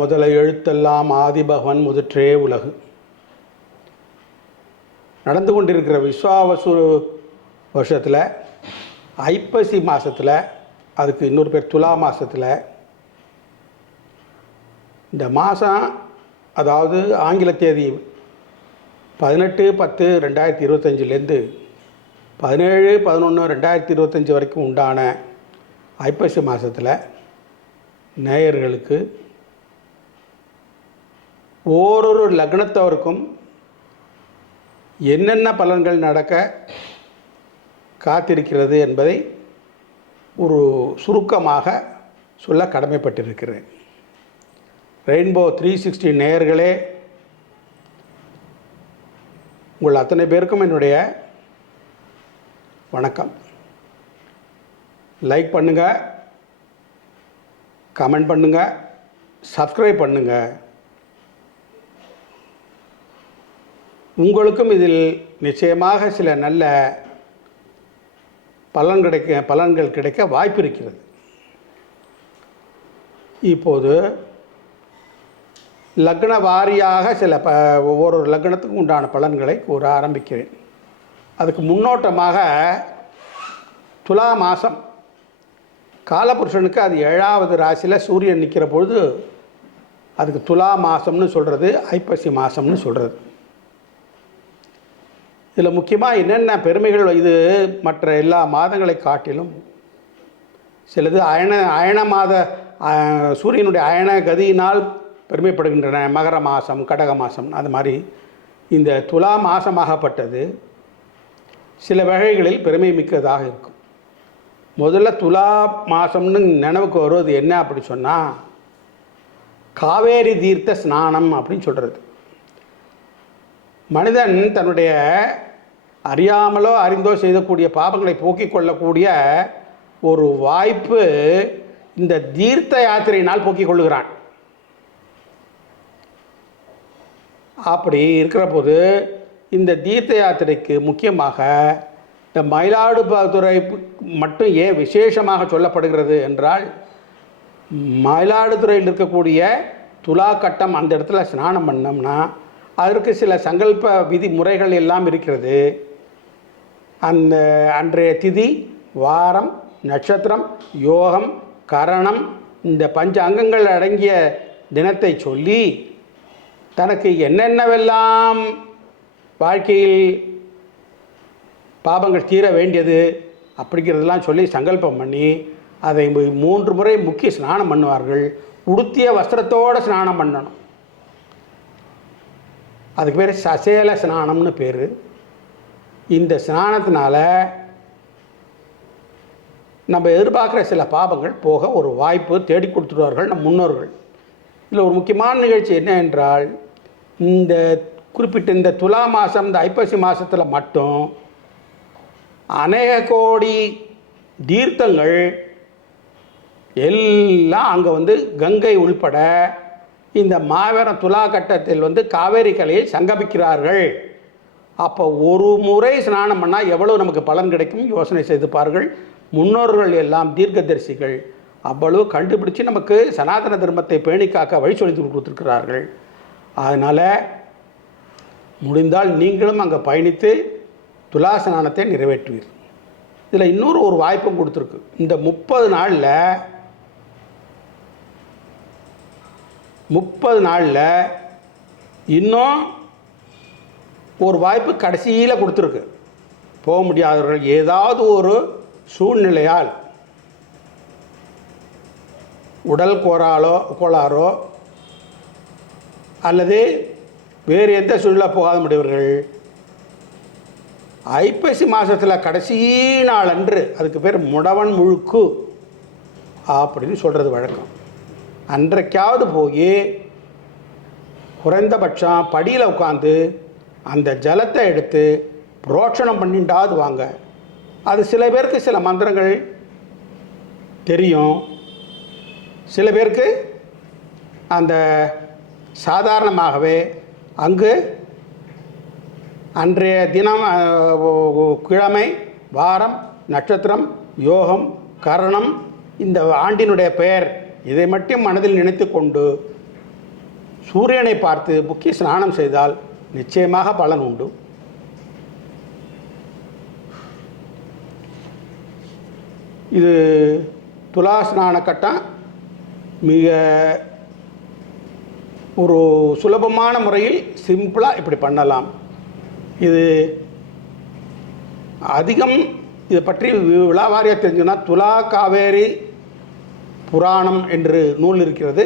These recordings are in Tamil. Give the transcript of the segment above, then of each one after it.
முதல எழுத்தெல்லாம் ஆதிபகவன் முதற்றே உலகு. நடந்து கொண்டிருக்கிற விஸ்வாவசு வருஷத்தில் ஐப்பசி மாதத்தில், அதுக்கு இன்னொரு பேர் துலா மாதத்தில், இந்த மாதம் அதாவது ஆங்கில தேதி 18/10/2025 17/11/2025 வரைக்கும் உண்டான ஐப்பசி மாதத்தில் நேயர்களுக்கு ஓரொரு லக்னத்தவருக்கும் என்னென்ன பலன்கள் நடக்க காத்திருக்கிறது என்பதை ஒரு சுருக்கமாக சொல்ல கடமைப்பட்டிருக்கிறேன். ரெயின்போ 360 நேயர்களே, உங்கள் அத்தனை பேருக்கும் என்னுடைய வணக்கம். லைக் பண்ணுங்கள், கமெண்ட் பண்ணுங்கள், சப்ஸ்கிரைப் பண்ணுங்கள். உங்களுக்கும் இதில் நிச்சயமாக சில நல்ல பலன்கள் கிடைக்க வாய்ப்பு இருக்கிறது. இப்போது லக்ன வாரியாக சில ஒவ்வொரு லக்னத்துக்கும் உண்டான பலன்களை கூற ஆரம்பிக்கிறேன். அதுக்கு முன்னோட்டமாக துலா மாதம் காலபுருஷனுக்கு அது 7வது ராசியில் சூரியன் நிற்கிற பொழுது அதுக்கு துலா மாதம்னு சொல்கிறது, ஐப்பசி மாதம்னு சொல்கிறது. இதில் முக்கியமாக என்னென்ன பெருமைகள், இது மற்ற எல்லா மாதங்களை காட்டிலும் சிலது அயன மாத சூரியனுடைய அயன கதியினால் பெருமைப்படுகின்றன. மகர மாதம், கடக மாதம், அது மாதிரி இந்த துலா மாதமாகப்பட்டது சில வகைகளில் பெருமை மிக்கதாக இருக்கும். முதல்ல துலா மாதம்னு நினைவுக்கு வருவது என்ன அப்படி சொன்னால், காவேரி தீர்த்த ஸ்நானம் அப்படின்னு சொல்கிறது. மனிதன் தன்னுடைய அறியாமலோ அறிந்தோ செய்யக்கூடிய பாவங்களை போக்கிக் கொள்ளக்கூடிய ஒரு வாய்ப்பு இந்த தீர்த்த யாத்திரையினால் போக்கிக் கொள்ளுகிறான். அப்படி இருக்கிற போது இந்த தீர்த்த யாத்திரைக்கு முக்கியமாக இந்த மயிலாடுதுறை மட்டும் ஏன் விசேஷமாக சொல்லப்படுகிறது என்றால், மயிலாடுதுறையில் இருக்கக்கூடிய துலா கட்டம் அந்த இடத்துல ஸ்நானம் பண்ணோம்னா அதற்கு சில சங்கல்ப விதி முறைகள் எல்லாம் இருக்கிறது. அந்த அன்றைய திதி, வாரம், நட்சத்திரம், யோகம், கரணம், இந்த பஞ்ச அங்கங்கள் அடங்கிய தினத்தை சொல்லி தனக்கு என்னென்னவெல்லாம் வாழ்க்கையில் பாபங்கள் தீர வேண்டியது அப்படிங்கிறதெல்லாம் சொல்லி சங்கல்பம் பண்ணி அதை 3 முறை முக்கிய ஸ்நானம் பண்ணுவார்கள். உடுத்திய வஸ்திரத்தோடு ஸ்நானம் பண்ணணும். அதுக்கு பேர் சசேல ஸ்நானம்னு பேர். இந்த ஸ்நானத்தினால நம்ம எதிர்பார்க்குற சில பாபங்கள் போக ஒரு வாய்ப்பு தேடி கொடுத்துருவார்கள் நம் முன்னோர்கள். இதில் ஒரு முக்கியமான நிகழ்ச்சி என்ன என்றால், இந்த குறிப்பிட்ட இந்த துலா மாதம், இந்த ஐப்பசி மாதத்தில் மட்டும் அநேக கோடி தீர்த்தங்கள் எல்லாம் அங்கே கங்கை உள்பட இந்த மாபெரும் துலா கட்டத்தில் காவேரி கலையை சங்கமிக்கிறார்கள். அப்போ ஒரு முறை ஸ்நானம் பண்ணால் எவ்வளவு நமக்கு பலன் கிடைக்கும் யோசனை செய்து பாருங்கள். முன்னோர்கள் எல்லாம் தீர்க்கதரிசிகள் அவ்வளவு கண்டுபிடிச்சு நமக்கு சனாதன தர்மத்தை பேணி காக்க வழி சொல்லி கொடுத்துருக்கிறார்கள். அதனால் முடிந்தால் நீங்களும் அங்கே பயணித்து துலா ஸ்நானத்தை நிறைவேற்றுவீர். இதில் இன்னொரு ஒரு வாய்ப்பும் கொடுத்துருக்கு. இந்த 30 நாளில் இன்னும் ஒரு வாய்ப்பு கடைசியில் கொடுத்துருக்கு. போக முடியாதவர்கள் ஏதாவது ஒரு சூழ்நிலையால், உடல் கோளாறோ அல்லது வேறு எந்த சூழ்நிலை போகாத முடியவர்கள் ஐப்பசி மாதத்தில் கடைசி நாள் அன்று, அதுக்கு பேர் முடவன் முழுக்கு அப்படின்னு சொல்கிறது வழக்கம். அன்றைக்காவது போய் குறைந்தபட்சம் படியில் உட்காந்து அந்த ஜலத்தை எடுத்து புரோட்சணம் பண்ணிட்டாவது வாங்க. அது சில பேருக்கு சில மந்திரங்கள் தெரியும், சில பேருக்கு அந்த சாதாரணமாகவே அங்கு அன்றைய தினம், கிழமை, வாரம், நட்சத்திரம், யோகம், கரணம், இந்த ஆண்டினுடைய பெயர், இதை மட்டும் மனதில் நினைத்து கொண்டு சூரியனை பார்த்து முக்கிய ஸ்நானம் செய்தால் நிச்சயமாக பலன் உண்டு. இது துலா ஸ்நான கட்டம் மிக ஒரு சுலபமான முறையில் சிம்பிளாக இப்படி பண்ணலாம். இது அதிகம் இதை பற்றி விழாவாரியாக தெரிஞ்சுன்னா துலா காவேரி புராணம் என்று நூல் இருக்கிறது,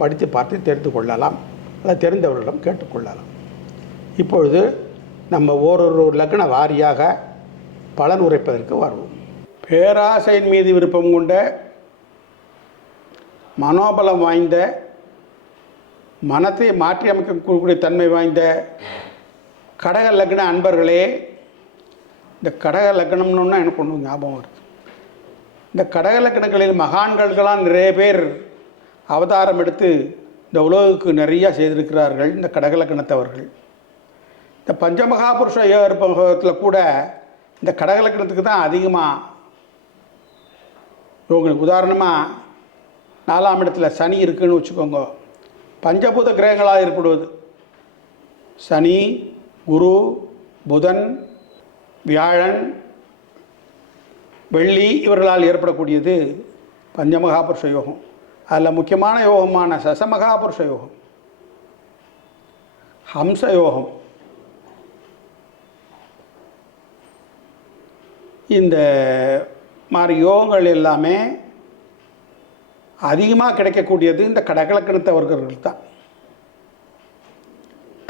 படித்து பார்த்து தெரிந்து கொள்ளலாம், அதை தெரிந்தவர்களிடம் கேட்டுக்கொள்ளலாம். இப்பொழுது நம்ம ஓரொரு லக்ன வாரியாக பலன் உரைப்பதற்கு வருவோம். பேராசையின் மீது விருப்பம் கொண்ட மனோபலம் வாய்ந்த மனத்தை மாற்றி அமைக்கக்கூடிய தன்மை வாய்ந்த கடக லக்ன அன்பர்களே, இந்த கடக லக்னம்னு எனக்கு ஒன்று ஞாபகம் வருது. இந்த கடக லக்னங்களில் மகான்கள்களாம் நிறைய பேர் அவதாரம் எடுத்து இந்த உலகுக்கு நிறையா செய்திருக்கிறார்கள். இந்த கடக லக்னத்தவர்கள் இந்த பஞ்சமகாபுருஷ யோகத்தில் கூட இந்த கடக லக்னத்துக்கு தான் அதிகமாக யோகம். உதாரணமாக 4ஆம் இடத்துல சனி இருக்குதுன்னு வச்சுக்கோங்க. பஞ்சபூத கிரகங்களாக ஏற்படுவது சனி, குரு, புதன், வியாழன், வெள்ளி இவர்களால் ஏற்படக்கூடியது பஞ்சமகாபுருஷ யோகம். அதில் முக்கியமான யோகமான சசமகாபுருஷ யோகம், ஹம்ச யோகம், இந்த மாதிரி யோகங்கள் எல்லாமே அதிகமாக கிடைக்கக்கூடியது இந்த கடகலக்கணத்தவர்கள் தான்.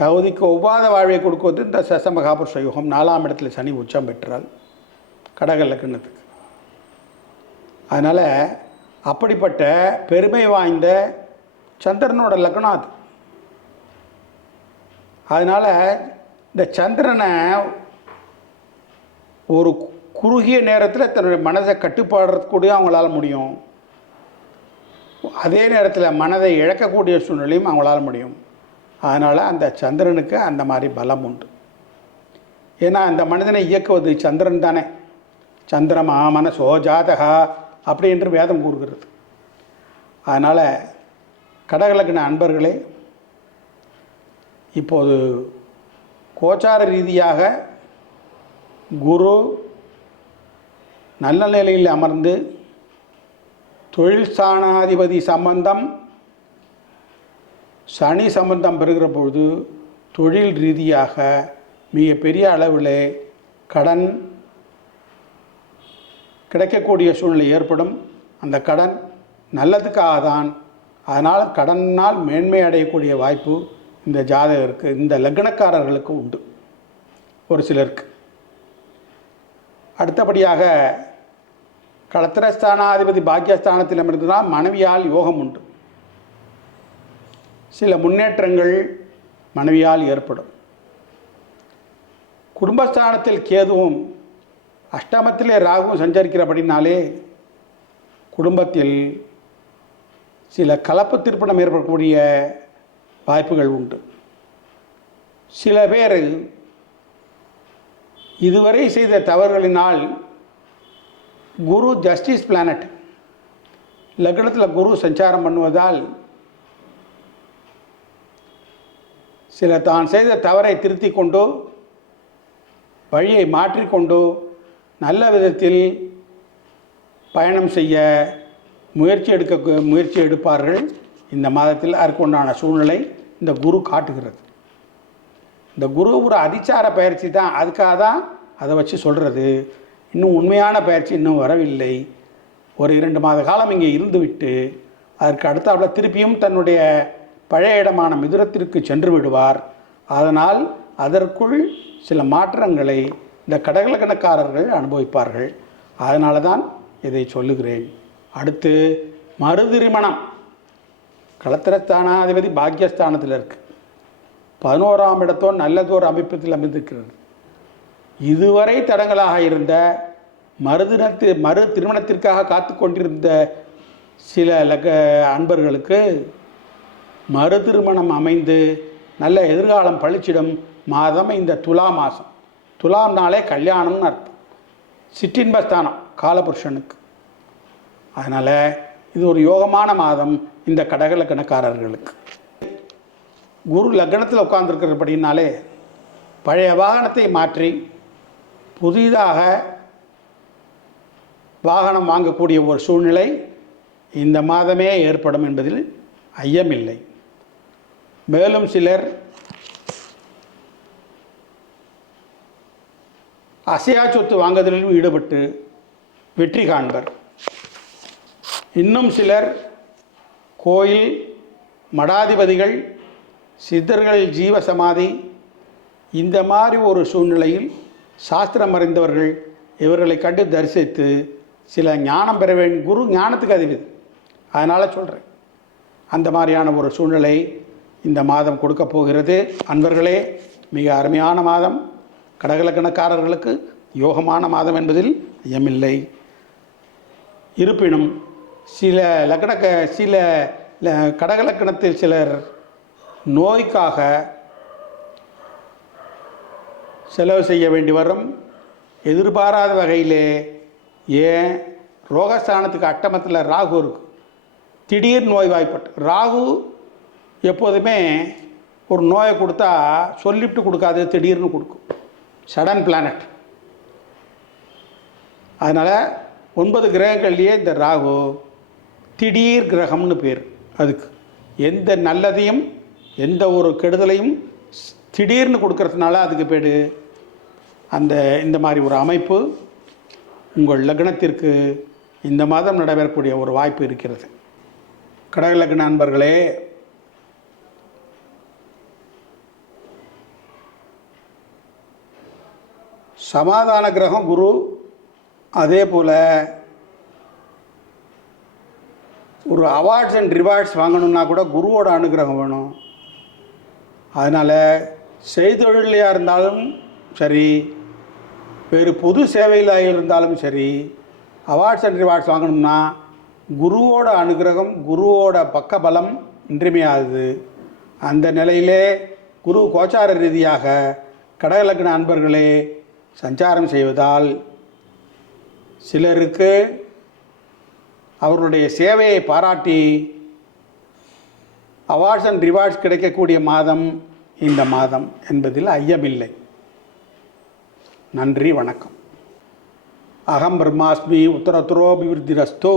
தகுதிக்கு ஒவ்வாத வாழ்வை கொடுக்குவது இந்த சசமகாபுருஷ யோகம். 4ஆம் இடத்துல சனி உச்சம் பெற்றால் கடகலக்கணத்துக்கு. அதனால் அப்படிப்பட்ட பெருமை வாய்ந்த சந்திரனோட லக்னம் அது. அதனால் இந்த சந்திரனை ஒரு குறுகிய நேரத்தில் தன்னுடைய மனதை கட்டுப்பாடுறதுக்கூடிய அவங்களால முடியும். அதே நேரத்தில் மனதை இழக்கக்கூடிய சூழ்நிலையும் அவங்களால முடியும். அதனால் அந்த சந்திரனுக்கு அந்த மாதிரி பலம் உண்டு. ஏன்னா அந்த மனிதனை இயக்குவது சந்திரன் தானே. சந்திரமா மனசோ ஜாதகா அப்படி என்று வேதம் கூறுகிறது. அதனால் கடகலக்ன அன்பர்களே, இப்போது கோச்சார ரீதியாக குரு நல்ல நிலையில் அமர்ந்து தொழில் ஸ்தானாதிபதி சம்பந்தம் சனி சம்பந்தம் பெறுகிற பொழுது தொழில் ரீதியாக மிக பெரிய அளவில் கடன் கிடைக்கக்கூடிய சூழ்நிலை ஏற்படும். அந்த கடன் நல்லதுக்காக தான். அதனால் கடனால் மேன்மை அடையக்கூடிய வாய்ப்பு இந்த ஜாதகருக்கு, இந்த லக்னக்காரர்களுக்கு உண்டு, ஒரு சிலருக்கு. அடுத்தபடியாக களத்திரஸ்தானாதிபதி பாக்கியஸ்தானத்தில் அமர்ந்துதான் மனைவியால் யோகம் உண்டு. சில முன்னேற்றங்கள் மனைவியால் ஏற்படும். குடும்பஸ்தானத்தில் கேதுவும் அஷ்டமத்திலே ராகுவும் சஞ்சரிக்கிறபடினாலே குடும்பத்தில் சில கலப்பு திருப்பணம் ஏற்படக்கூடிய வாய்ப்புகள் உண்டு. சில பேர் இதுவரை செய்த தவறுகளினால் குரு ஜஸ்டிஸ் பிளானட் லக்னத்தில் குரு சஞ்சாரம் பண்ணுவதால் சில தான் செய்த தவறை திருத்தி கொண்டு வழியை மாற்றிக்கொண்டு நல்ல விதத்தில் பயணம் செய்ய முயற்சி எடுப்பார்கள். இந்த மாதத்தில் அதற்குண்டான சூழ்நிலை இந்த குரு காட்டுகிறது. இந்த குரு ஒரு அதிச்சார பயிற்சி தான், அதுக்காக தான் அதை வச்சு சொல்கிறது. இன்னும் உண்மையான பயிற்சி இன்னும் வரவில்லை. ஒரு 2 மாத காலம் இங்கே இருந்துவிட்டு அதற்கு அடுத்தாப்புல திருப்பியும் தன்னுடைய பழைய இடமான மிதுனத்திற்கு சென்று விடுவார். அதனால் அதற்குள் சில மாற்றங்களை இந்த கடகலக்கணக்காரர்கள் அனுபவிப்பார்கள். அதனால தான் இதை சொல்லுகிறேன். அடுத்து மறுதிருமணம். களத்திரஸ்தானாதிபதி பாக்கியஸ்தானத்தில் இருக்குது. 11ஆம் இடத்தோ நல்லதோர் அமைப்பத்தில் அமைந்திருக்கிறது. இதுவரை தடங்களாக இருந்த மறு திருமணத்திற்காக காத்து கொண்டிருந்த சில அன்பர்களுக்கு மறு திருமணம் அமைந்து நல்ல எதிர்காலம் பழிச்சிடும் மாதம் இந்த துலா மாதம். துலாம்னாலே கல்யாணம்னு அர்த்தம். சிற்றின்பஸ்தானம் காலபுருஷனுக்கு. அதனால் இது ஒரு யோகமான மாதம் இந்த கடகலக்கணக்காரர்களுக்கு. குரு லக்னத்தில் உட்கார்ந்துருக்கிறபடினாலே பழைய வாகனத்தை மாற்றி புதிதாக வாகனம் வாங்கக்கூடிய ஒரு சூழ்நிலை இந்த மாதமே ஏற்படும் என்பதில் ஐயமில்லை. மேலும் சிலர் அசையா சொத்து வாங்குதலிலும் ஈடுபட்டு வெற்றி காண்பர். இன்னும் சிலர் கோயில், மடாதிபதிகள், சித்தர்கள் ஜீவசமாதி இந்த மாதிரி ஒரு சூழ்நிலையில் சாஸ்திரம் அறிந்தவர்கள் இவர்களை கண்டு தரிசித்து சில ஞானம் பெற வேண்டும். குரு ஞானத்துக்கு அதிபதி, அதனால் சொல்கிறேன். அந்த மாதிரியான ஒரு சூழ்நிலை இந்த மாதம் கொடுக்க போகிறது. அன்பர்களே, மிக அருமையான மாதம். கடகலக்கணக்காரர்களுக்கு யோகமான மாதம் என்பதில் ஐயமில்லை. இருப்பினும் சில கடகலக்கணத்தில் சிலர் நோய்க்காக செலவு செய்ய வேண்டி வரும். எதிர்பாராத வகையிலே, ஏன் ரோகஸ்தானத்துக்கு அட்டமத்தில் ராகு இருக்கு, திடீர் நோய்வாய்ப்பட்டு. ராகு எப்போதுமே ஒரு நோயை கொடுத்தா சொல்லிவிட்டு கொடுக்காது, திடீர்னு கொடுக்கும். Sudden planet. அதனால் 9 கிரகங்கள்லேயே இந்த ராகு திடீர் கிரகம்னு பேர். அதுக்கு எந்த நல்லதையும் எந்த ஒரு கெடுதலையும் திடீர்னு கொடுக்கறதுனால அதுக்கு பேர். இந்த மாதிரி ஒரு அமைப்பு உங்கள் லக்னத்திற்கு இந்த மாதம் நடைபெறக்கூடிய ஒரு வாய்ப்பு இருக்கிறது. கடக லக்ன நண்பர்களே, சமாதான கிரகம் குரு. அதே போல் ஒரு அவார்ட்ஸ் அண்ட் ரிவார்ட்ஸ் வாங்கணுன்னா கூட குருவோட அனுகிரகம் வேணும். அதனால் செய்தொழிலையாக இருந்தாலும் சரி, வேறு பொது சேவையில் இருந்தாலும் சரி, அவார்ட்ஸ் அண்ட் ரிவார்ட்ஸ் வாங்கணும்னா குருவோட அனுகிரகம், குருவோட பக்கபலம் இன்றியமையாதது. அந்த நிலையிலே குரு கோச்சார ரீதியாக கடகலக்ன அன்பர்களே சஞ்சாரம் செய்வதால் சிலருக்கு அவர்களுடைய சேவையை பாராட்டி அவார்ட்ஸ் அண்ட் ரிவார்ட்ஸ் கிடைக்கக்கூடிய மாதம் இந்த மாதம் என்பதில் ஐயமில்லை. நன்றி, வணக்கம். அகம் பிரம்மாஸ்மி. உத்தரத்துரோபிவிருத்திரஸ்து.